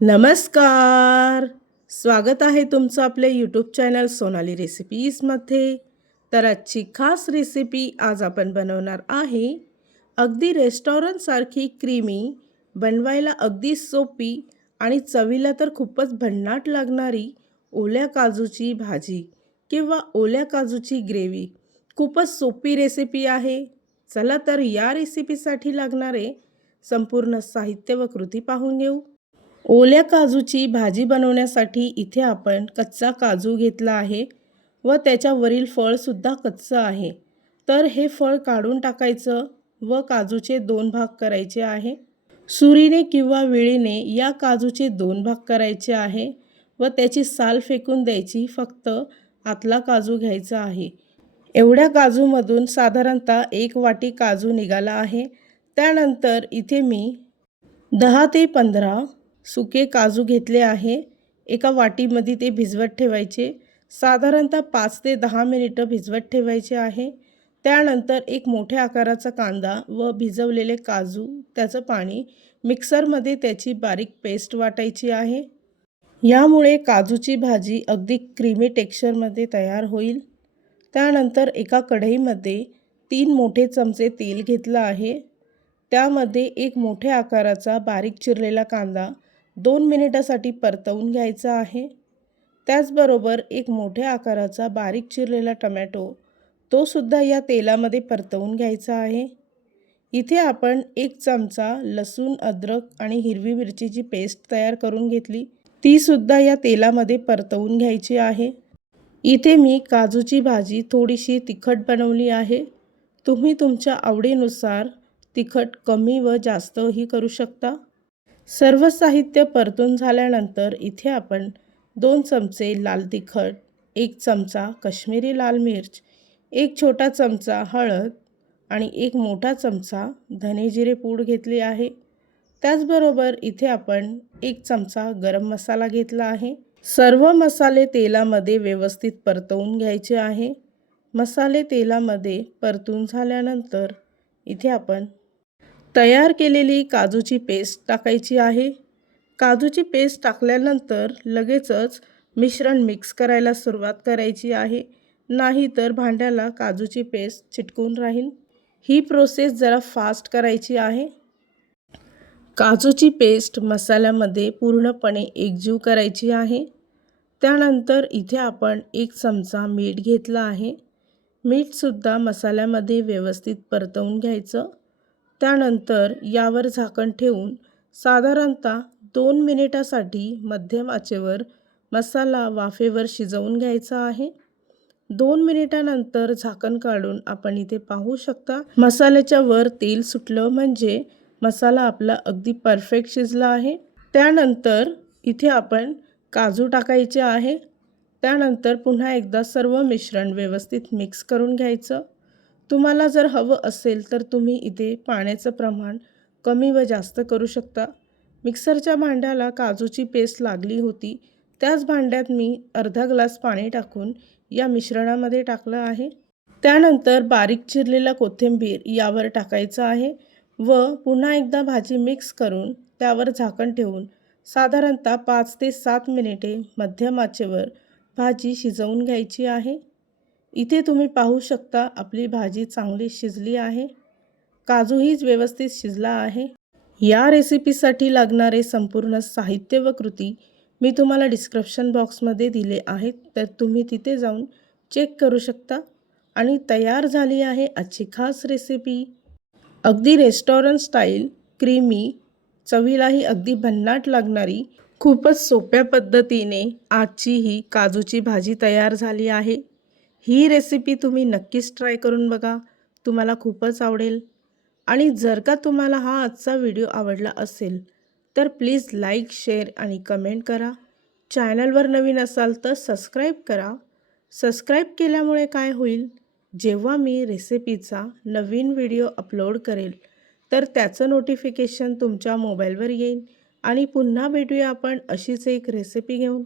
नमस्कार. स्वागत आहे तुमचं आपल्या यूट्यूब चॅनल सोनाली रेसिपीजमध्ये तर आजची खास रेसिपी आज आपण बनवणार आहे. अगदी रेस्टॉरंटसारखी क्रीमी बनवायला अगदी सोपी आणि चवीला तर खूपच भन्नाट लागणारी ओल्या काजूची भाजी किंवा ओल्या काजूची ग्रेव्ही खूपच सोपी रेसिपी आहे. चला तर या रेसिपीसाठी लागणारे संपूर्ण साहित्य व कृती पाहून घेऊ. ओल्या काजूची भाजी बनवण्यासाठी इथे आपण कच्चा काजू घेतला आहे व त्याच्यावरील फळसुद्धा कच्चं आहे. तर हे फळ काढून टाकायचं व काजूचे दोन भाग करायचे आहे. सुरीने किंवा विळीने या काजूचे दोन भाग करायचे आहे व त्याची साल फेकून द्यायची फक्त आतला काजू घ्यायचा आहे. एवढ्या काजूमधून साधारणतः एक वाटी काजू निघाला आहे. त्यानंतर इथे मी दहा ते पंधरा सुके काजू घेतले आहे. एका वाटीमध्ये ते भिजवत ठेवायचे. साधारणतः पाच ते दहा मिनिटं भिजवत ठेवायचे आहे. त्यानंतर एक मोठ्या आकाराचा कांदा व भिजवलेले काजू त्याचं पाणी मिक्सरमध्ये त्याची बारीक पेस्ट वाटायची आहे. यामुळे काजूची भाजी अगदी क्रीमी टेक्स्चरमध्ये तयार होईल. त्यानंतर एका कढईमध्ये तीन मोठे चमचे तेल घेतलं आहे. त्यामध्ये एक मोठ्या आकाराचा बारीक चिरलेला कांदा दोन मिनिटासाठी परतवून घ्यायचा आहे. त्याचबरोबर एक मोठ्या आकाराचा बारीक चिरलेला टमॅटो तो सुद्धा या तेलामध्ये परतवून घ्यायचा आहे. इथे आपण एक चमचा लसूण अद्रक आणि हिरवी मिरचीची पेस्ट तयार करून घेतली. तीसुद्धा या तेलामध्ये परतवून घ्यायची आहे. इथे मी काजूची भाजी थोडीशी तिखट बनवली आहे. तुम्ही तुमच्या आवडीनुसार तिखट कमी व जास्तही करू शकता. सर्व साहित्य परतून झाल्यानंतर इथे आपण दोन चमचे लाल तिखट एक चमचा कश्मीरी लाल मिर्च एक छोटा चमचा हळद आणि एक मोठा चमचा धने जिरे पूड घेतली आहे. त्याचबरोबर इथे आपण एक चमचा गरम मसाला घेतला आहे. सर्व मसाले तेलामध्ये व्यवस्थित परतवून घ्यायचे आहे. मसाले तेलामध्ये परतून झाल्यानंतर इथे आपण तयार केलेली काजूची पेस्ट टाकायची आहे. काजूची पेस्ट टाकल्यानंतर लगेचच मिश्रण मिक्स करायला सुरुवात करायची आहे. नाही तर भांड्याला काजूची पेस्ट चिटकून राहील ही प्रोसेस जरा फास्ट करायची आहे. काजूची पेस्ट मसाल्यामध्ये पूर्णपणे एकजीव करायची आहे. त्यानंतर इथे आपण एक चमचा मीठ घेतला आहे. मीठसुद्धा मसाल्यामध्ये व्यवस्थित परतवून घ्यायचं. त्यानंतर यावर झाकण ठेवून साधारणतः दोन मिनिटासाठी मध्यम आचेवर मसाला वाफेवर शिजवून घ्यायचा आहे. दोन मिनिटानंतर झाकण काढून आपण इथे पाहू शकता मसाल्याच्या वर तेल सुटलं म्हणजे मसाला आपला अगदी परफेक्ट शिजला आहे. त्यानंतर इथे आपण काजू टाकायचे आहे. त्यानंतर पुन्हा एकदा सर्व मिश्रण व्यवस्थित मिक्स करून घ्यायचं. तुम्हाला जर हवं असेल तर तुम्ही इथे पाण्याचं प्रमाण कमी व जास्त करू शकता. मिक्सरच्या भांड्याला काजूची पेस्ट लागली होती. त्याच भांड्यात मी अर्धा ग्लास पाणी टाकून या मिश्रणामध्ये टाकलं आहे. त्यानंतर बारीक चिरलेला कोथिंबीर यावर टाकायचं आहे व पुन्हा एकदा भाजी मिक्स करून त्यावर झाकण ठेवून साधारणतः पाच ते सात मिनिटे मध्यम आचेवर भाजी शिजवून घ्यायची आहे. इथे तुम्ही पाहू शकता आपली भाजी चांगली शिजली आहे. काजूही व्यवस्थित शिजला आहे. या रेसिपीसाठी लागणारे संपूर्ण साहित्य व कृती मी तुम्हाला डिस्क्रिप्शन बॉक्समध्ये दिले आहेत. तर तुम्ही तिथे जाऊन चेक करू शकता. आणि तयार झाली आहे आजची खास रेसिपी. अगदी रेस्टॉरंट स्टाईल क्रीमी चवीलाही अगदी भन्नाट लागणारी खूपच सोप्या पद्धतीने आजची ही काजूची भाजी तयार झाली आहे. ही रेसिपी तुम्ही नक्कीच ट्राय करून बघा. तुम्हाला खूपच आवडेल. आणि जर का तुम्हाला हा आजचा व्हिडिओ आवडला असेल तर प्लीज लाईक शेअर आणि कमेंट करा. चॅनलवर नवीन असाल तर सबस्क्राईब करा. सबस्क्राईब केल्यामुळे काय होईल? जेव्हा मी रेसिपीचा नवीन व्हिडिओ अपलोड करेल तर त्याचं नोटिफिकेशन तुमच्या मोबाईलवर येईल. आणि पुन्हा भेटूया आपण अशीच एक रेसिपी घेऊन.